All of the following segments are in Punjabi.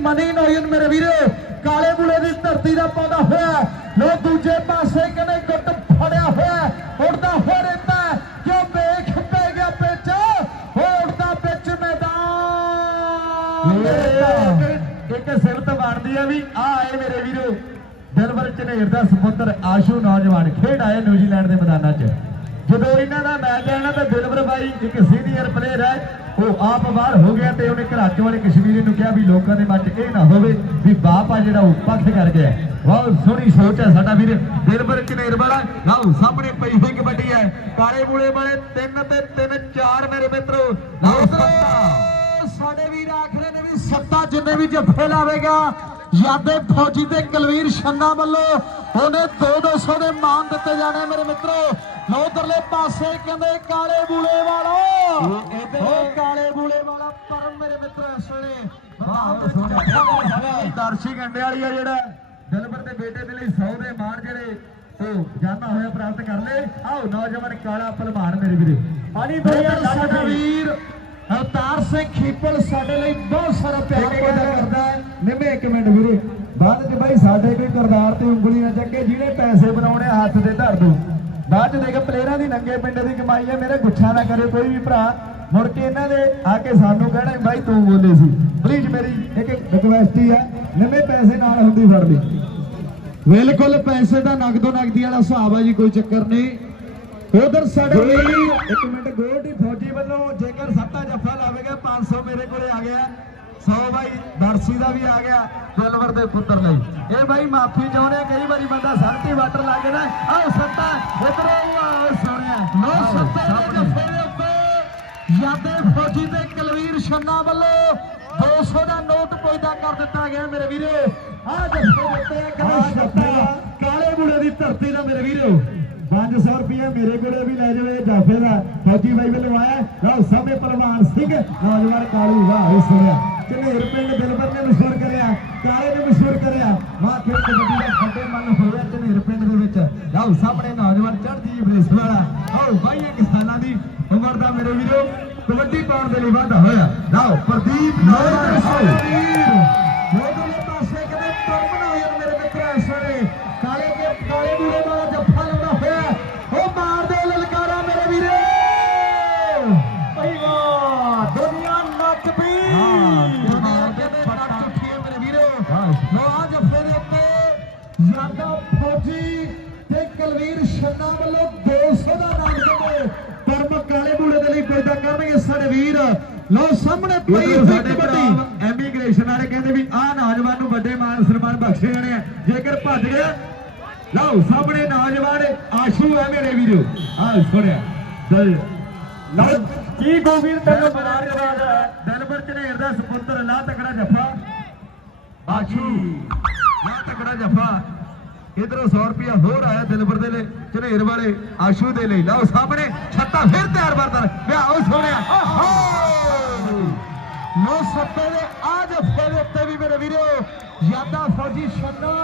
ਮਨੀ ਨੋਇਨ ਮੇਰੇ ਵੀਰੋ ਕਾਲੇ ਬੁਲੇ ਦੀ ਧਰਤੀ ਦਾ ਪੌਦਾ ਹੋਇਆ। ਲੋ ਦੂਜੇ ਪਾਸੇ ਕਹਿੰਦੇ ਗੁੱਟ ਫੜਿਆ ਹੋਇਆ ਉੜਦਾ ਹੋ। ਰਹਿੰਦਾ ਕਿਉਂ ਵੇਖ ਪੈ ਗਿਆ ਵਿੱਚ ਉੜਦਾ ਵਿੱਚ ਮੈਦਾਨ। ਇੱਕ ਸਿਰਤ ਬਣਦੀ ਆ ਵੀ ਆ ਆਏ ਮੇਰੇ ਵੀਰੋ। ਦਿਲਵਰ ਝਨੇਰ ਦਾ ਸੁਪੁੱਤਰ ਆਸ਼ੂ ਨੌਜਵਾਨ ਖੇਡ ਆਏ ਨਿਊਜ਼ੀਲੈਂਡ ਦੇ ਮੈਦਾਨਾਂ 'ਚ। ਜਦੋਂ ਇਹਨਾਂ ਦਾ ਮੈਚ ਆਣਾ ਤਾਂ ਦਿਲਵਰ ਬਾਈ ਇੱਕ ਸੀਨੀਅਰ ਪਲੇਅਰ ਹੈ। ਉਹ ਆਪ ਬਾਹਰ ਹੋ ਗਿਆ ਤੇ ਉਹਨੇ ਘਰਾਚੋਂ ਵਾਲੇ ਕਸ਼ਮੀਰੀ ਨੂੰ ਕਿਹਾ ਵੀ ਲੋਕਾਂ ਦੇ ਮੱਚ ਇਹ ਨਾ ਹੋਵੇ ਵੀ ਬਾਪ ਆ ਜਿਹੜਾ ਉਹ ਪੱਖ ਕਰ ਗਿਆ ਬਹੁਤ ਸੋਹਣੀ ਸੋਚ ਹੈ ਸਾਡਾ ਵੀਰ। ਦਿਲਵਰ ਝਨੇਰ ਵਾਲਾ। ਲਓ ਸਾਹਮਣੇ ਪਈ ਹੋਈ ਕਬੱਡੀ ਹੈ। ਕਾਲੇ ਮੂਲੇ ਵਾਲੇ ਤਿੰਨ ਤੇ ਤਿੰਨ ਚਾਰ ਮੇਰੇ ਮਿੱਤਰੋ। ਲਓ ਸੱਤਾ। ਸਾਡੇ ਵੀਰ ਆਖਰੇ ਨੇ ਵੀ ਸੱਤਾ ਜਿੰਨੇ ਵੀ ਜੱਫੇ ਲਾਵੇਗਾ ਯਾਦੇ ਫੌਜੀ ਤੇ ਕਲਵੀਰ ਛੰਨਾ ਵੱਲੋਂ ਉਹਨੇ 2-200 ਦੇ ਮਾਨ ਦਿੱਤੇ ਜਾਣੇ ਮੇਰੇ ਮਿੱਤਰੋ। ਲਓ ਉਧਰਲੇ ਪਾਸੇ ਕਹਿੰਦੇ ਕਾਲੇ ਬੂਲੇ ਵਾਲਾ। ਉਹ ਕਾਲੇ ਬੂਲੇ ਵਾਲਾ ਪਰਮ ਮੇਰੇ ਮਿੱਤਰ ਇਸ ਵੇਲੇ। ਦਰਸ਼ੀ ਗੰਡੇ ਵਾਲੀ ਆ ਜਿਹੜਾ। ਦਿਲਬਰ ਦੇ ਬੇਟੇ ਦੇ ਲਈ 100 ਦੇ ਮਾਨ ਜਿਹੜੇ ਉਹ ਜਾਨਾ ਹੋਇਆ ਪ੍ਰਾਪਤ ਕਰ ਲੈ ਆਓ ਨੌਜਵਾਨ ਕਾਲਾ ਭਲਵਾਨ ਮੇਰੇ ਵੀਰੇ। ਪਾਣੀ ਭਈਆ ਸਾਡਾ ਵੀਰ ਅਵਤਾਰ ਸਿੰਘ ਖੀਪਲ ਸਾਡੇ ਲਈ ਬਹੁਤ ਸਾਰਾ ਪਿਆਰ ਪੈਦਾ ਕਰਦਾ ਹੈ। ਨਿੰਮੇ ਇੱਕ ਮਿੰਟ ਵੀਰੇ। ਬਾਅਦ ਚ ਬਾਈ ਸਾਡੇ ਕੋਈ ਕਰਦਾਰ ਤੇ ਉਂਗਲੀ ਨਾ ਚੱਕੇ ਜਿਹੜੇ ਪੈਸੇ ਬਣਾਉਣੇ ਹੱਥ ਦੇ ਧਰ ਦੋ। ਬਾਅਦ ਚ ਦੇਖ ਪਲੇਅਰਾਂ ਦੀ ਨੰਗੇ ਪਿੰਡ ਦੀ ਕਮਾਈ ਹੈ ਮੇਰੇ ਗੁੱਛਾ ਨਾ ਕਰੇ ਕੋਈ ਵੀ ਭਰਾ। ਮੁੜ ਕੇ ਇਹਨਾਂ ਦੇ ਆ ਕੇ ਸਾਨੂੰ ਕਹਿਣਾ ਬਾਈ ਤੂੰ ਬੋਲੇ ਸੀ। ਪਲੀਜ਼ ਮੇਰੀ ਇੱਕ ਰਿਕਵੈਸਟ ਹੀ ਹੈ ਨਿੰਮੇ ਪੈਸੇ ਨਾਲ ਹੁੰਦੀ ਫੜ ਲਈ। ਬਿਲਕੁਲ ਪੈਸੇ ਦਾ ਨਗਦੋ ਨਗਦੀ ਵਾਲਾ ਹਿਸਾਬ ਆ ਜੀ ਕੋਈ ਚੱਕਰ ਨਹੀਂ। ਉਧਰ ਸਾਡੇ ਵੀਰ ਇੱਕ ਮਿੰਟ ਗੋਲਡੀ ਫੌਜੀ ਵੱਲੋਂ ਜੇਕਰ ਸੱਤਾ ਜੱਫਾ ਲਾਵੇਗਾ 500 ਮੇਰੇ ਕੋਲੇ ਆ ਗਿਆ। 100 ਬਾਈ ਦਰਸੀ ਦਾ ਵੀ ਆ ਗਿਆ ਦਿਲਵਰ ਦੇ ਪੁੱਤਰ ਲਈ। ਇਹ ਬਾਈ ਮਾਫੀ ਚਾਹੁੰਦੇ ਆ, ਕਈ ਵਾਰੀ ਬੰਦਾ ਸਰਟੀ ਵਾਟਰ ਲਾ ਕੇ ਨਾ ਆਹ ਸੱਤਾ ਇਧਰੋਂ ਆਹ ਸੋਹਣਿਆ ਨੋ ਸੱਤਾ ਦੇ ਜੱਫੇ ਦੇ ਉੱਤੇ ਯਾਦੇ ਫੌਜੀ ਤੇ ਕਲਵੀਰ ਛੰਨਾ ਵੱਲੋਂ 200 ਦਾ ਨੋਟ ਪੁੱਜਦਾ ਕਰ ਦਿੱਤਾ ਗਿਆ ਮੇਰੇ ਵੀਰੋ। ਆਹ ਜੱਫੇ ਦੇ ਉੱਤੇ ਸੱਤਾ ਕਾਲੇ ਬੁੜੇ ਦੀ ਧਰਤੀ ਦਾ ਮੇਰੇ ਵੀਰੋ। 500 ਰੁਪਏ ਮੇਰੇ ਕੋਲੇ ਵੀ ਲੈ ਜਾਵੇ ਜਾਫੇ ਦਾ। ਫੌਜੀ ਬਾਈ ਵੱਲੋਂ ਆਇਆ। ਲਓ ਸਾਹਮਣੇ ਪਹਿਲਵਾਨ ਸਿੰਘ ਨੌਜਵਾਨ ਕਾਲੂ ਵਾਹ ਸੁਣਿਆ। ਝਨੇਰ ਪਿੰਡ ਦਿਲਬਰ ਨੇ ਮਸ਼ਹੂਰ ਕਰਿਆ ਕਾਲੇ ਨੇ ਮਸ਼ਹੂਰ ਕਰਿਆ, ਵਾਹ ਖੇਡ ਕਬੱਡੀ ਦਾ ਖੱਡੇ ਮਨ ਹੋਇਆ ਝਨੇਰ ਪਿੰਡ ਦੇ ਵਿੱਚ। ਲਓ, ਸਾਹਮਣੇ ਨੌਜਵਾਨ ਚੜ੍ਹਦੀ ਬਲਿਸ ਵਾਲਾ। ਆਓ ਬਾਈਆਂ ਕਿਸਾਨਾਂ ਦੀ ਉਮਰ ਦਾ ਮੇਰੇ ਵੀਰੋ, ਕਬੱਡੀ ਪਾਉਣ ਦੇ ਲਈ ਵਾਧਾ ਹੋਇਆ। ਲਓ, ਪ੍ਰਦੀਪ ਨੌਜਵਾਨ। ਫੌਜੀ ਤੇ ਕਲਵੀਰ ਛੰਨਾ ਵੱਲੋਂ 200 ਦਾ ਨਾਮ ਦਿੰਦੇ ਪਰਮ ਕਾਲੇ ਮੂਲੇ ਦੇ ਲਈ ਪੈਦਾ ਕਰਨਗੇ ਸਾਡੇ ਵੀਰ ਲੋ ਸਾਹਮਣੇ ਪਈ ਸਾਡੇ ਵੱਡੀ ਐਮੀਗ੍ਰੇਸ਼ਨ ਵਾਲੇ ਕਹਿੰਦੇ ਵੀ ਆਹ ਨੌਜਵਾਨ ਨੂੰ ਵੱਡੇ ਮਾਨ ਸਨਮਾਨ ਬਖਸ਼ੇ ਜਾਣੇ ਆ। ਜੇਕਰ ਭੱਜ ਗਿਆ ਲਓ ਸਾਹਮਣੇ ਨੌਜਵਾਨ ਆਸ਼ੂ ਹੈ ਮੇਰੇ ਵੀਰੋ। ਆਹ ਸੁਣਿਆ ਦਿਲ। ਲਓ ਕੀ ਗੋਵੀਰ ਤੈਨੂੰ ਹੈ ਦਿਲਬਰ ਝਨੇਰ ਦਾ ਸੁਪੁੱਤਰ ਲਾ ਤਕੜਾ ਜੱਫਾ। ਆਸ਼ੂ ਲਾ ਤਕੜਾ ਜੱਫਾ। ਇਧਰੋਂ 100 ਰੁਪਇਆ ਹੋਰ ਆਇਆ ਦਿਲਬਰ ਦੇ ਲਈ, ਝਨੇਰ ਵਾਲੇ, ਆਸ਼ੂ ਦੇ ਲਈ। ਲਓ ਸਾਹਮਣੇ, ਛੱਤਾ ਫਿਰ ਤਿਆਰ ਬਰਦਰ ਵਿਆਹ ਉਹ ਸੋਹਣਿਆ। ਨੋ ਸੱਤੇ ਦੇ ਆ ਜੱਫੇ ਦੇ ਉੱਤੇ ਵੀ ਮੇਰੇ ਵੀਰੋ, ਯਾਦਾ ਫੌਜੀ ਛੰਨਾ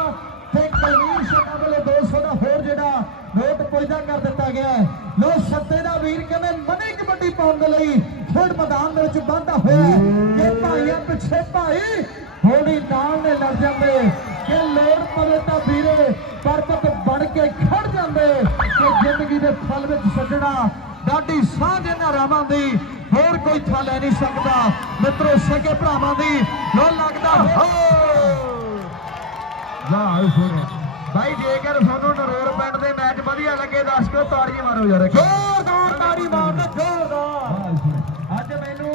ਤੇ ਕਲਵੀਰ ਛੰਨਾ ਵੱਲੋਂ 200 ਦਾ ਹੋਰ ਜਿਹੜਾ ਨੋਟ ਪੁੱਜਦਾ ਕਰ ਦਿੱਤਾ ਗਿਆ ਹੈ। ਲੋ ਸੱਤੇ ਦਾ ਵੀਰ ਕਹਿੰਦੇ, ਮਨੀ ਕਬੱਡੀ ਪਾਉਣ ਦੇ ਲਈ ਖੇਡ ਮੈਦਾਨ ਦੇ ਵਿੱਚ ਵਾਧਾ ਹੋਇਆ ਹੈ। ਕਿ ਪਿੱਛੇ ਭਾਈ ਹੋਣੀ ਨਾਲ ਨੇ ਲੜ ਜਾਂਦੇ। ਕਿ ਲੋੜ ਪਵੇ ਤਾਂ ਵੀਰੇ ਪਰਬਤ ਬਣ ਕੇ ਖੜ ਜਾਂਦੇ ਕਿ ਜ਼ਿੰਦਗੀ ਦੇ ਫਲ ਵਿੱਚ ਛੱਡਣਾ ਡਾਢੀ ਸਾਂਝ ਇਹਨਾਂ ਰਾਵਾਂ ਦੀ ਹੋਰ ਕੋਈ ਥਾਂ ਲੈ ਨਹੀਂ ਸਕਦਾ। ਮਿੱਤਰੋ ਸਕੇ ਭਰਾਵਾਂ ਦੀ ਲੋ ਲੱਗਦਾ। ਹੋ! ਵਾਹ ਸੁਣੋ ਭਾਈ ਜੇਕਰ ਤੁਹਾਨੂੰ ਨਰੋਰ ਪਿੰਡ ਦੇ ਮੈਚ ਵਧੀਆ ਲੱਗੇ ਦਰਸ਼ਕੋ ਤਾੜੀਆਂ ਮਾਰੋ ਯਾਰ। ਜ਼ੋਰਦਾਰ ਤਾੜੀ ਮਾਰਨਾ ਜ਼ੋਰਦਾਰ ਅੱਜ ਮੈਨੂੰ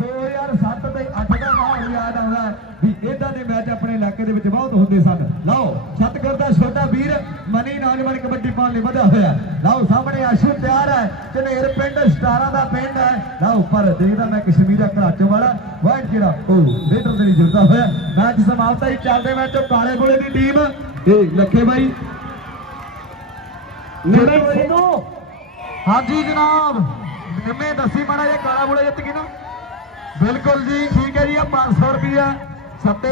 2007 ਤੇ 8 ਦਾ ਮਾਹੌਲ ਯਾਦ ਆਉਂਦਾ ਹੈ ਵੀ ਇਦਾਂ ਦੇ ਮੈਚ ਆਪਣੇ ਇਲਾਕੇ ਦੇ ਵਿੱਚ ਬਹੁਤ ਹੁੰਦੇ ਸਨ। ਲਓ ਛਤਗੜ ਦਾ ਛੋਟਾ ਵੀਰ ਮਨੀ ਨੌਜਵਾਨ ਕਬੱਡੀ ਪਾਉਣ ਲਈ ਵਧਿਆ ਹੋਇਆ। ਲਓ ਸਾਹਮਣੇ ਆਸ਼ੂ ਤਿਆਰ ਹੈ ਝਨੇਰ ਪਿੰਡ ਸਟਾਰਾਂ ਦਾ ਪਿੰਡ ਹੈ। ਲਓ ਪਰ ਦੇਖਦਾ ਮੈਂ ਕਸ਼ਮੀਰਾ ਘਰਾਚੋਂ ਵਾਲਾ ਵਾਈਟ ਜਿਹੜਾ ਉਹ ਲੀਡਰ ਦੇ ਲਈ ਜੁੜਦਾ ਹੋਇਆ। ਮੈਚ ਸਮਾਪਤ ਹੀ ਚੱਲਦੇ ਮੈਚ ਕਾਲੇ ਗੋਲੇ ਦੀ ਟੀਮ। ਇਹ ਲੱਖੇ ਬਾਈ। ਸਿੰਘੋ ਹਾਂਜੀ ਜਨਾਬ। ਨਿਮੇ ਦੱਸੀ ਮਾੜਾ ਜਿਹਾ ਕਾਲਾ ਗੋਲਾ ਜਿੱਤ ਗਈ ਨਾ। ਬਿਲਕੁਲ ਜੀ ਠੀਕ ਹੈ ਜੀ ਆ 500 ਰੁਪਿਆ ਸੱਤੇ